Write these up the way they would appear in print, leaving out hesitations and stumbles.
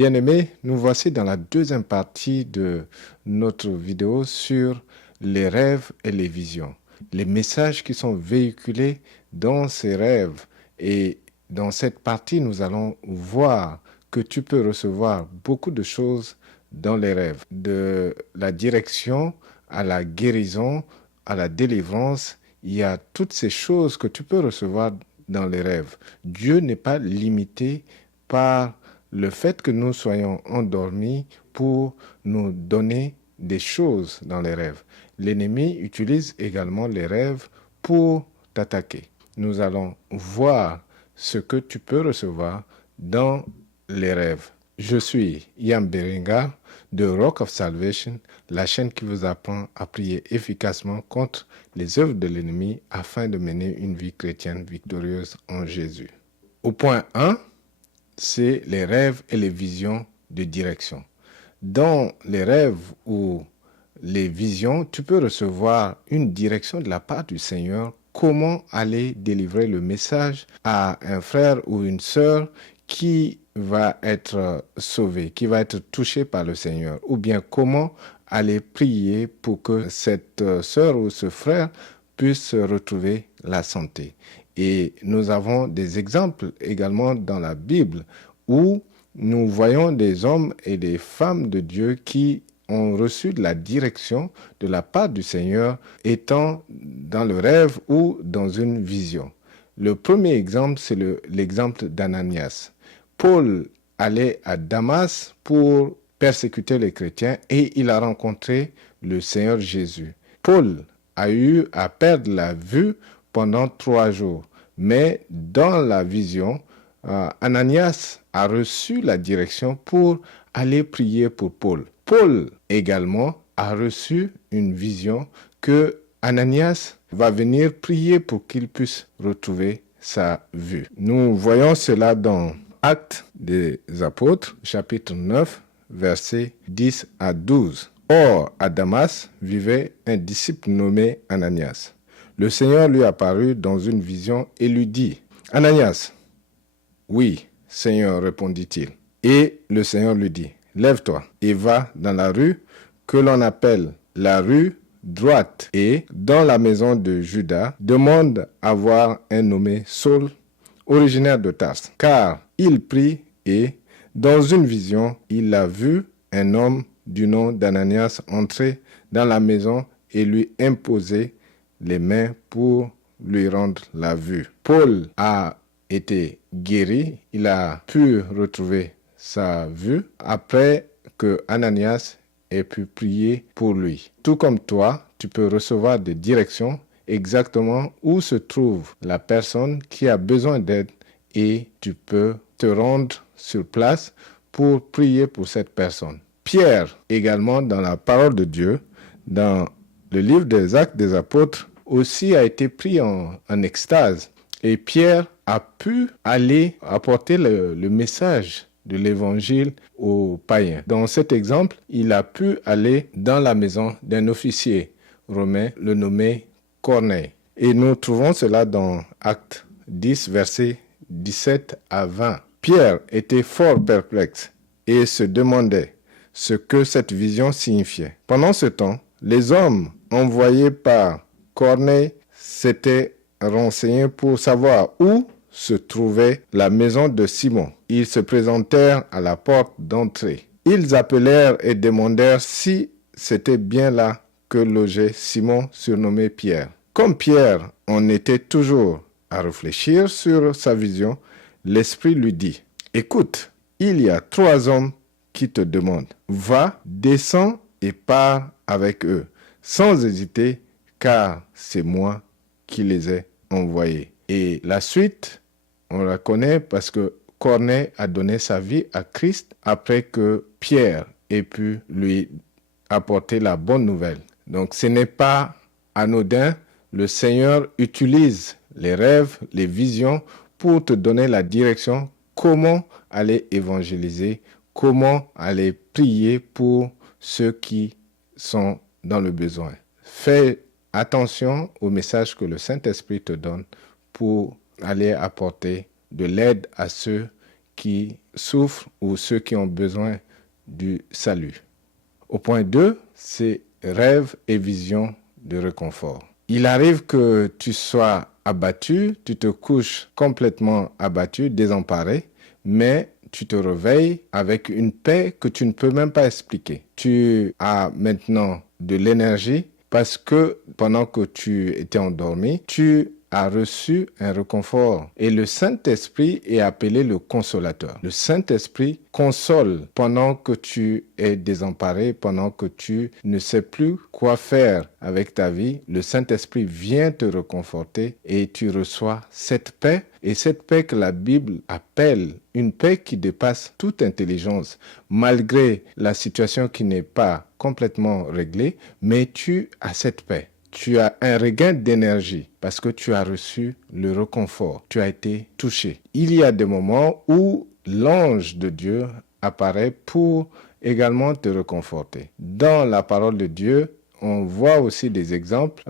Bien-aimés, nous voici dans la deuxième partie de notre vidéo sur les rêves et les visions, les messages qui sont véhiculés dans ces rêves. Et dans cette partie, nous allons voir que tu peux recevoir beaucoup de choses dans les rêves, de la direction à la guérison, à la délivrance. Il y a toutes ces choses que tu peux recevoir dans les rêves. Dieu n'est pas limité par le fait que nous soyons endormis pour nous donner des choses dans les rêves. L'ennemi utilise également les rêves pour t'attaquer. Nous allons voir ce que tu peux recevoir dans les rêves. Je suis Ian Beringa de Rock of Salvation, la chaîne qui vous apprend à prier efficacement contre les œuvres de l'ennemi afin de mener une vie chrétienne victorieuse en Jésus. Au point 1, c'est les rêves et les visions de direction. Dans les rêves ou les visions, tu peux recevoir une direction de la part du Seigneur, comment aller délivrer le message à un frère ou une sœur qui va être sauvé, qui va être touché par le Seigneur, ou bien comment aller prier pour que cette sœur ou ce frère puisse retrouver la santé. Et nous avons des exemples également dans la Bible où nous voyons des hommes et des femmes de Dieu qui ont reçu de la direction de la part du Seigneur étant dans le rêve ou dans une vision. Le premier exemple, c'est l'exemple d'Ananias. Paul allait à Damas pour persécuter les chrétiens et il a rencontré le Seigneur Jésus. Paul a eu à perdre la vue pendant 3 jours. Mais dans la vision, Ananias a reçu la direction pour aller prier pour Paul. Paul également a reçu une vision que Ananias va venir prier pour qu'il puisse retrouver sa vue. Nous voyons cela dans Actes des Apôtres, chapitre 9, versets 10 à 12. Or, à Damas vivait un disciple nommé Ananias. Le Seigneur lui apparut dans une vision et lui dit, « Ananias, oui, Seigneur, répondit-il. Et le Seigneur lui dit, « Lève-toi et va dans la rue que l'on appelle la rue droite et dans la maison de Judas, demande à voir un nommé Saul, originaire de Tarse. Car il prie et, dans une vision, il a vu un homme du nom d'Ananias entrer dans la maison et lui imposer les mains pour lui rendre la vue. » Paul a été guéri, il a pu retrouver sa vue après que Ananias ait pu prier pour lui. Tout comme toi, tu peux recevoir des directions exactement où se trouve la personne qui a besoin d'aide et tu peux te rendre sur place pour prier pour cette personne. Pierre, également dans la parole de Dieu, dans le livre des Actes des Apôtres, aussi a été pris en extase. Et Pierre a pu aller apporter le message de l'évangile aux païens. Dans cet exemple, il a pu aller dans la maison d'un officier romain, le nommé Corneille. Et nous trouvons cela dans Actes 10, versets 17 à 20. Pierre était fort perplexe et se demandait ce que cette vision signifiait. Pendant ce temps, les hommes envoyés par Corneille s'étaient renseignés pour savoir où se trouvait la maison de Simon. Ils se présentèrent à la porte d'entrée. Ils appelèrent et demandèrent si c'était bien là que logeait Simon, surnommé Pierre. Comme Pierre en était toujours à réfléchir sur sa vision, l'Esprit lui dit, « Écoute, il y a 3 hommes qui te demandent. Va, descends et pars avec eux, sans hésiter, car c'est moi qui les ai envoyés. » Et la suite, on la connaît parce que Corneille a donné sa vie à Christ après que Pierre ait pu lui apporter la bonne nouvelle. Donc ce n'est pas anodin, le Seigneur utilise les rêves, les visions pour te donner la direction, comment aller évangéliser, comment aller prier pour ceux qui sont dans le besoin. Fais attention au message que le Saint-Esprit te donne pour aller apporter de l'aide à ceux qui souffrent ou ceux qui ont besoin du salut. Au point 2, c'est rêve et vision de réconfort. Il arrive que tu sois abattu, tu te couches complètement abattu, désemparé, mais tu te réveilles avec une paix que tu ne peux même pas expliquer. Tu as maintenant de l'énergie parce que pendant que tu étais endormi, tu as reçu un réconfort. Et le Saint-Esprit est appelé le consolateur. Le Saint-Esprit console pendant que tu es désemparé, pendant que tu ne sais plus quoi faire avec ta vie. Le Saint-Esprit vient te réconforter et tu reçois cette paix. Et cette paix que la Bible appelle une paix qui dépasse toute intelligence, malgré la situation qui n'est pas complètement réglée, mais tu as cette paix. Tu as un regain d'énergie parce que tu as reçu le réconfort. Tu as été touché. Il y a des moments où l'ange de Dieu apparaît pour également te réconforter. Dans la parole de Dieu, on voit aussi des exemples.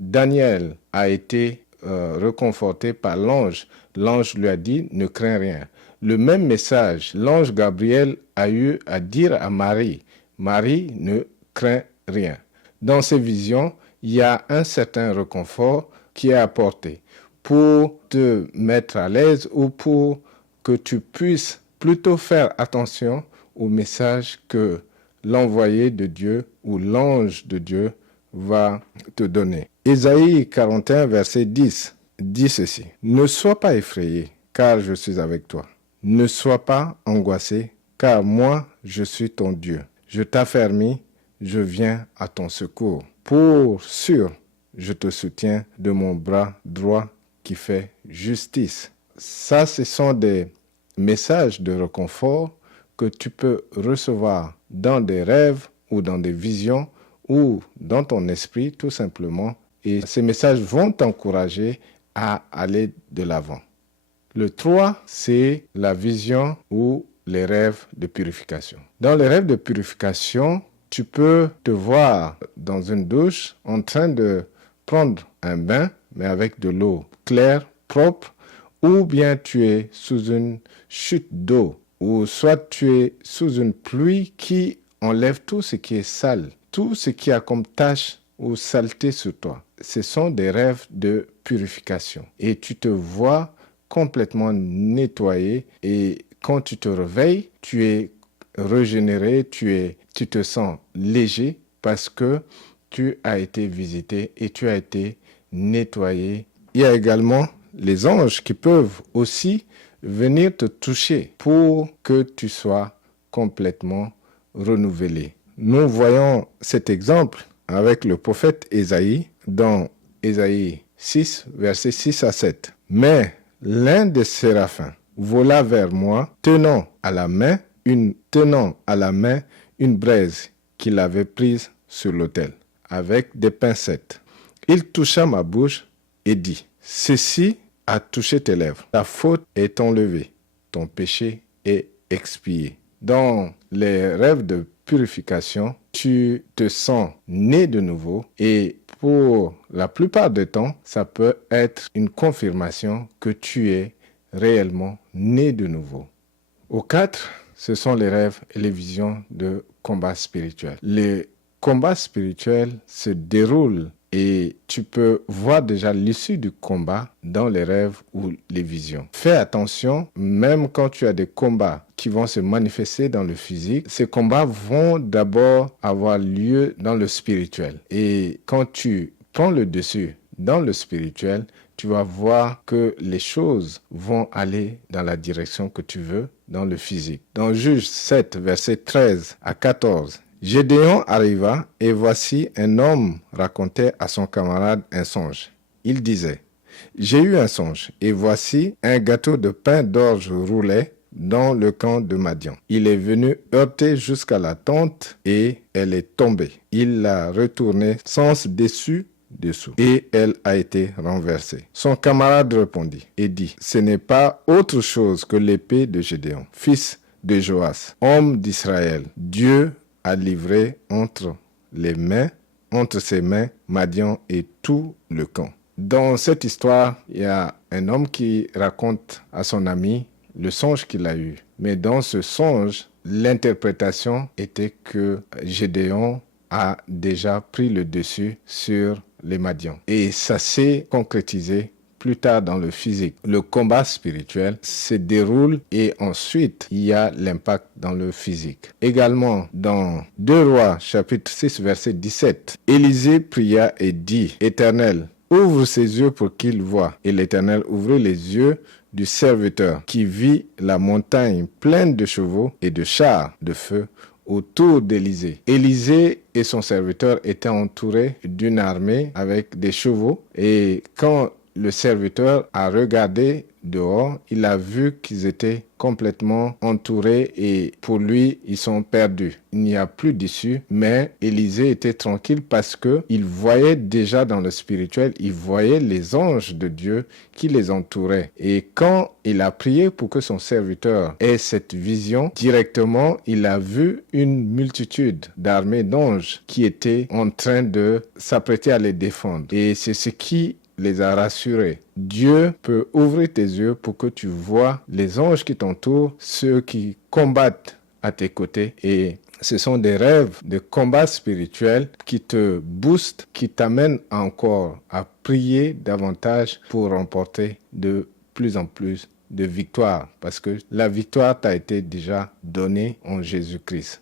Daniel a été réconforté par l'ange. L'ange lui a dit « Ne crains rien ». Le même message, l'ange Gabriel a eu à dire à Marie « Marie, ne crains rien ». Dans ces visions, il y a un certain réconfort qui est apporté pour te mettre à l'aise ou pour que tu puisses plutôt faire attention au message que l'envoyé de Dieu ou l'ange de Dieu va te donner. Ésaïe 41, verset 10 dit ceci. « Ne sois pas effrayé, car je suis avec toi. Ne sois pas angoissé, car moi, je suis ton Dieu. Je t'affermis, je viens à ton secours. Pour sûr, je te soutiens de mon bras droit qui fait justice. » Ça, ce sont des messages de réconfort que tu peux recevoir dans des rêves ou dans des visions ou dans ton esprit tout simplement. Et ces messages vont t'encourager à aller de l'avant. Le 3, c'est la vision ou les rêves de purification. Dans les rêves de purification, tu peux te voir dans une douche en train de prendre un bain, mais avec de l'eau claire, propre, ou bien tu es sous une chute d'eau, ou soit tu es sous une pluie qui enlève tout ce qui est sale, tout ce qui a comme tache ou saleté sur toi. Ce sont des rêves de purification. Et tu te vois complètement nettoyé et quand tu te réveilles, tu es régénéré, tu te sens léger parce que tu as été visité et tu as été nettoyé. Il y a également les anges qui peuvent aussi venir te toucher pour que tu sois complètement renouvelé. Nous voyons cet exemple avec le prophète Ésaïe dans Ésaïe 6, versets 6 à 7. Mais l'un des séraphins vola vers moi, tenant à la main une braise qu'il avait prise sur l'autel, avec des pincettes. Il toucha ma bouche et dit, « Ceci a touché tes lèvres. Ta faute est enlevée, ton péché est expié. » Dans les rêves de purification, tu te sens né de nouveau et pour la plupart du temps, ça peut être une confirmation que tu es réellement né de nouveau. Au 4, ce sont les rêves et les visions de combat spirituel. Les combats spirituels se déroulent et tu peux voir déjà l'issue du combat dans les rêves ou les visions. Fais attention, même quand tu as des combats qui vont se manifester dans le physique, ces combats vont d'abord avoir lieu dans le spirituel. Et quand tu prends le dessus dans le spirituel, tu vas voir que les choses vont aller dans la direction que tu veux dans le physique. Dans Juge 7, versets 13 à 14, Gédéon arriva et voici un homme racontait à son camarade un songe. Il disait, « J'ai eu un songe et voici un gâteau de pain d'orge roulait dans le camp de Madian. Il est venu heurter jusqu'à la tente et elle est tombée. Il l'a retournée sens dessous et elle a été renversée. » Son camarade répondit et dit, « Ce n'est pas autre chose que l'épée de Gédéon, fils de Joas, homme d'Israël. Dieu a livré entre ses mains, Madian et tout le camp. » Dans cette histoire, il y a un homme qui raconte à son ami le songe qu'il a eu. Mais dans ce songe, l'interprétation était que Gédéon a déjà pris le dessus sur les Madians. Et ça s'est concrétisé plus tard dans le physique. Le combat spirituel se déroule et ensuite il y a l'impact dans le physique. Également dans 2 Rois chapitre 6 verset 17, Élisée pria et dit, Éternel, ouvre ses yeux pour qu'il voie. Et l'Éternel ouvrit les yeux du serviteur qui vit la montagne pleine de chevaux et de chars de feu autour d'Élisée. Élisée et son serviteur étaient entourés d'une armée avec des chevaux et quand le serviteur a regardé dehors, il a vu qu'ils étaient complètement entourés et pour lui, ils sont perdus. Il n'y a plus d'issue, mais Élisée était tranquille parce que il voyait déjà dans le spirituel, il voyait les anges de Dieu qui les entouraient. Et quand il a prié pour que son serviteur ait cette vision, directement, il a vu une multitude d'armées d'anges qui étaient en train de s'apprêter à les défendre. Et c'est ce qui les a rassurés. Dieu peut ouvrir tes yeux pour que tu vois les anges qui t'entourent, ceux qui combattent à tes côtés. Et ce sont des rêves de combat spirituel qui te boostent, qui t'amènent encore à prier davantage pour remporter de plus en plus de victoires. Parce que la victoire t'a été déjà donnée en Jésus-Christ.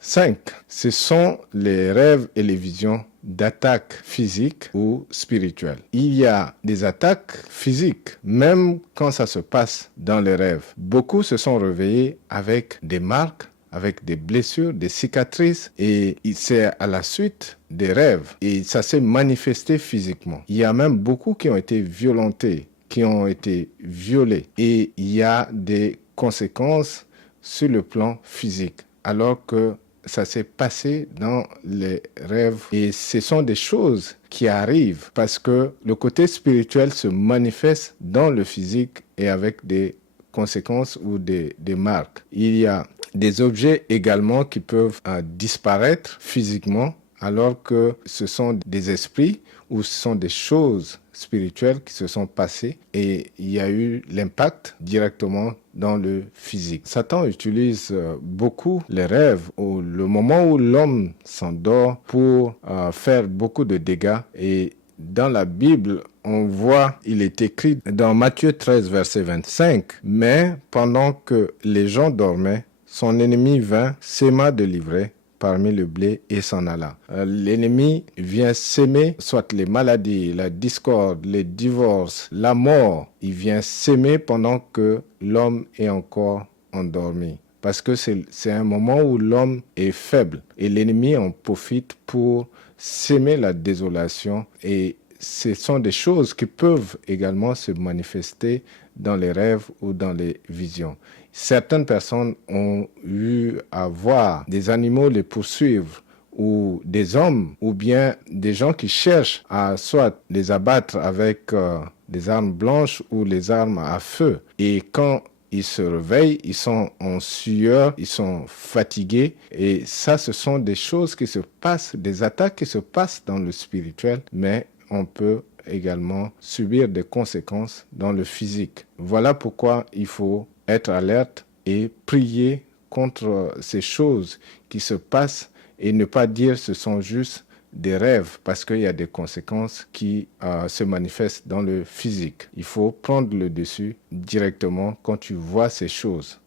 5. Ce sont les rêves et les visions d'attaques physiques ou spirituelles. Il y a des attaques physiques, même quand ça se passe dans les rêves. Beaucoup se sont réveillés avec des marques, avec des blessures, des cicatrices, et c'est à la suite des rêves. Et ça s'est manifesté physiquement. Il y a même beaucoup qui ont été violentés, qui ont été violés. Et il y a des conséquences sur le plan physique, alors que ça s'est passé dans les rêves et ce sont des choses qui arrivent parce que le côté spirituel se manifeste dans le physique et avec des conséquences ou des marques. Il y a des objets également qui peuvent disparaître physiquement alors que ce sont des esprits ou ce sont des choses spirituelles qui se sont passées et il y a eu l'impact directement dans le physique. Satan utilise beaucoup les rêves ou le moment où l'homme s'endort pour faire beaucoup de dégâts et dans la Bible, on voit, il est écrit dans Matthieu 13, verset 25, « Mais pendant que les gens dormaient, son ennemi vint, sema de l'ivraie parmi le blé et s'en alla. » L'ennemi vient s'aimer, soit les maladies, la discorde, les divorces, la mort. Il vient s'aimer pendant que l'homme est encore endormi. Parce que c'est un moment où l'homme est faible et l'ennemi en profite pour s'aimer la désolation et ce sont des choses qui peuvent également se manifester dans les rêves ou dans les visions. Certaines personnes ont eu à voir des animaux les poursuivre ou des hommes ou bien des gens qui cherchent à soit les abattre avec des armes blanches ou les armes à feu. Et quand ils se réveillent, ils sont en sueur, ils sont fatigués. Et ça, ce sont des choses qui se passent, des attaques qui se passent dans le spirituel, mais on peut également subir des conséquences dans le physique. Voilà pourquoi il faut être alerte et prier contre ces choses qui se passent et ne pas dire ce sont juste des rêves parce qu'il y a des conséquences qui se manifestent dans le physique. Il faut prendre le dessus directement quand tu vois ces choses.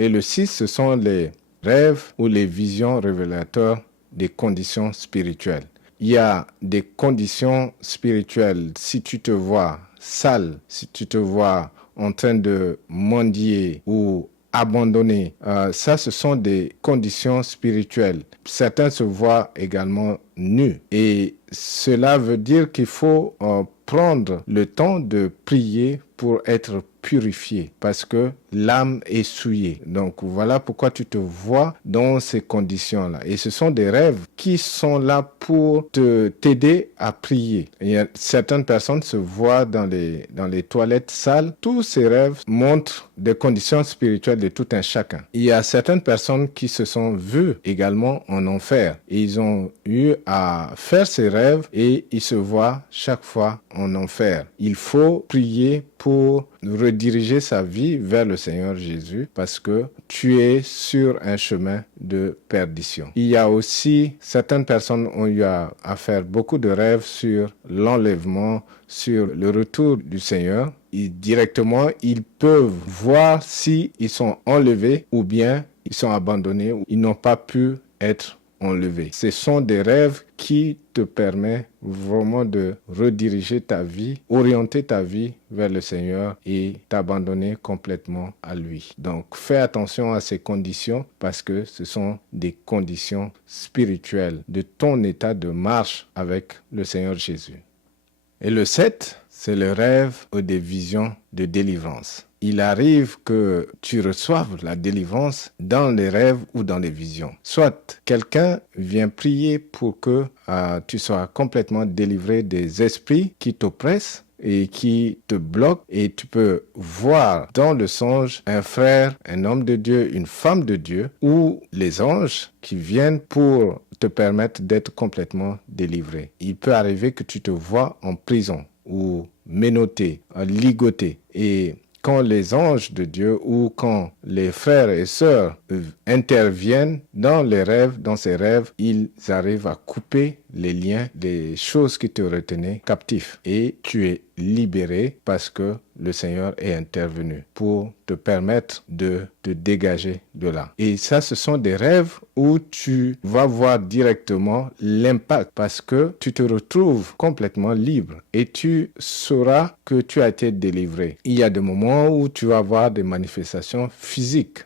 Et le 6, ce sont les rêves ou les visions révélateurs des conditions spirituelles. Il y a des conditions spirituelles. Si tu te vois sale, si tu te vois en train de mendier ou abandonné. Ça, ce sont des conditions spirituelles. Certains se voient également nus. Et cela veut dire qu'il faut prendre le temps de prier pour être purifié. Parce que l'âme est souillée. Donc voilà pourquoi tu te vois dans ces conditions-là. Et ce sont des rêves qui sont là pour t'aider à prier. Certaines personnes se voient dans les toilettes sales. Tous ces rêves montrent des conditions spirituelles de tout un chacun. Il y a certaines personnes qui se sont vues également en enfer. Et ils ont eu à faire ces rêves et ils se voient chaque fois en enfer. Il faut prier pour rediriger sa vie vers le Seigneur Jésus parce que tu es sur un chemin de perdition. Il y a aussi, certaines personnes ont eu à faire beaucoup de rêves sur l'enlèvement, sur le retour du Seigneur. Directement, ils peuvent voir si ils sont enlevés ou bien ils sont abandonnés ou ils n'ont pas pu être enlevés. Ce sont des rêves qui te permettent vraiment de rediriger ta vie, orienter ta vie vers le Seigneur et t'abandonner complètement à lui. Donc, fais attention à ces conditions parce que ce sont des conditions spirituelles de ton état de marche avec le Seigneur Jésus. Et le 7, c'est le rêve ou des visions de délivrance. Il arrive que tu reçoives la délivrance dans les rêves ou dans les visions. Soit quelqu'un vient prier pour que tu sois complètement délivré des esprits qui t'oppressent et qui te bloquent, et tu peux voir dans le songe un frère, un homme de Dieu, une femme de Dieu ou les anges qui viennent pour te permettre d'être complètement délivré. Il peut arriver que tu te vois en prison ou menotté, ligoté, et quand les anges de Dieu ou quand les frères et sœurs interviennent dans les rêves, dans ces rêves, ils arrivent à couper les liens, les choses qui te retenaient captif. Et tu es libéré parce que le Seigneur est intervenu pour te permettre de te dégager de là. Et ça, ce sont des rêves où tu vas voir directement l'impact parce que tu te retrouves complètement libre et tu sauras que tu as été délivré. Il y a des moments où tu vas avoir des manifestations physiques,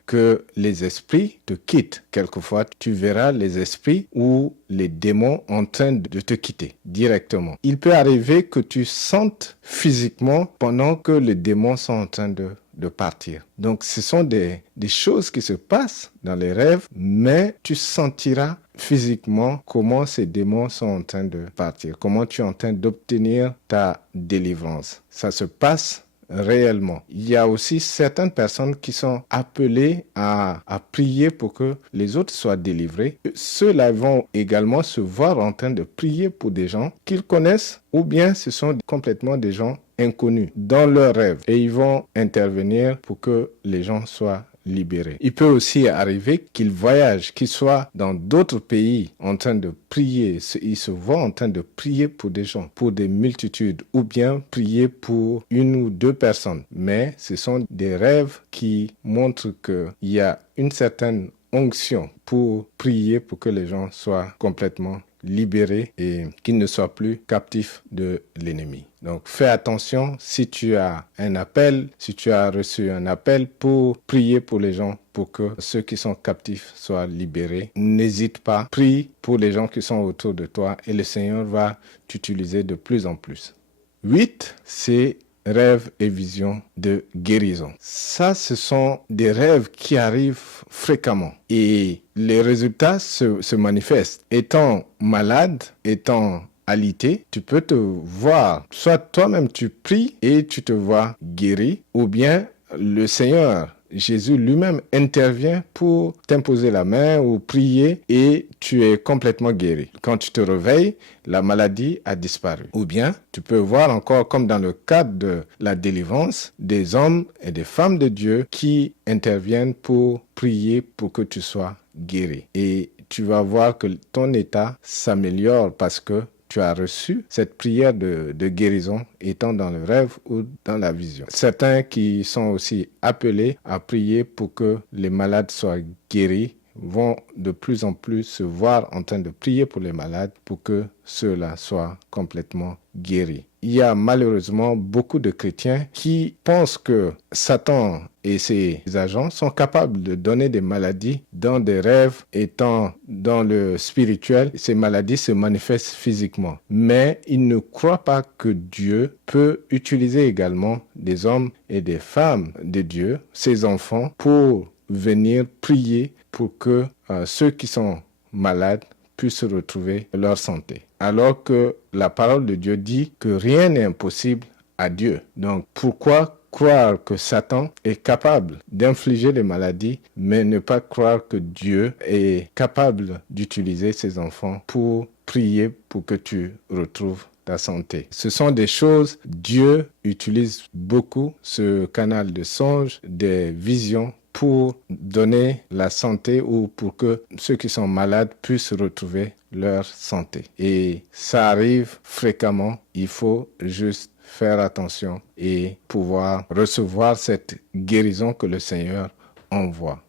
que les esprits te quittent. Quelquefois, tu verras les esprits ou les démons en train de te quitter directement. Il peut arriver que tu sentes physiquement pendant que les démons sont en train de partir. Donc, ce sont des choses qui se passent dans les rêves, mais tu sentiras physiquement comment ces démons sont en train de partir, comment tu es en train d'obtenir ta délivrance. Ça se passe réellement. Il y a aussi certaines personnes qui sont appelées à prier pour que les autres soient délivrés. Ceux-là vont également se voir en train de prier pour des gens qu'ils connaissent ou bien ce sont complètement des gens inconnus dans leurs rêves et ils vont intervenir pour que les gens soient libérés. Il peut aussi arriver qu'ils voyagent, qu'ils soient dans d'autres pays en train de prier. Ils se voient en train de prier pour des gens, pour des multitudes, ou bien prier pour une ou deux personnes. Mais ce sont des rêves qui montrent qu'il y a une certaine onction pour prier pour que les gens soient complètement libérés et qu'ils ne soient plus captifs de l'ennemi. Donc, fais attention si tu as un appel, si tu as reçu un appel pour prier pour les gens, pour que ceux qui sont captifs soient libérés. N'hésite pas, prie pour les gens qui sont autour de toi et le Seigneur va t'utiliser de plus en plus. 8, c'est rêves et visions de guérison. Ça, ce sont des rêves qui arrivent fréquemment et les résultats se manifestent. Étant malade, étant alité, tu peux te voir, soit toi-même tu pries et tu te vois guéri, ou bien le Seigneur Jésus lui-même intervient pour t'imposer la main ou prier et tu es complètement guéri. Quand tu te réveilles, la maladie a disparu. Ou bien, tu peux voir encore, comme dans le cadre de la délivrance, des hommes et des femmes de Dieu qui interviennent pour prier pour que tu sois guéri. Et tu vas voir que ton état s'améliore parce que tu as reçu cette prière de guérison étant dans le rêve ou dans la vision. Certains qui sont aussi appelés à prier pour que les malades soient guéris vont de plus en plus se voir en train de prier pour les malades pour que ceux-là soient complètement guéris. Il y a malheureusement beaucoup de chrétiens qui pensent que Satan et ses agents sont capables de donner des maladies dans des rêves. Étant dans le spirituel, ces maladies se manifestent physiquement. Mais ils ne croient pas que Dieu peut utiliser également des hommes et des femmes de Dieu, ses enfants, pour venir prier pour que ceux qui sont malades puissent retrouver leur santé. Alors que la parole de Dieu dit que rien n'est impossible à Dieu. Donc pourquoi croire que Satan est capable d'infliger les maladies, mais ne pas croire que Dieu est capable d'utiliser ses enfants pour prier pour que tu retrouves ta santé. Ce sont des choses, Dieu utilise beaucoup ce canal de songes, des visions pour donner la santé ou pour que ceux qui sont malades puissent retrouver leur santé. Et ça arrive fréquemment, il faut juste faire attention et pouvoir recevoir cette guérison que le Seigneur envoie.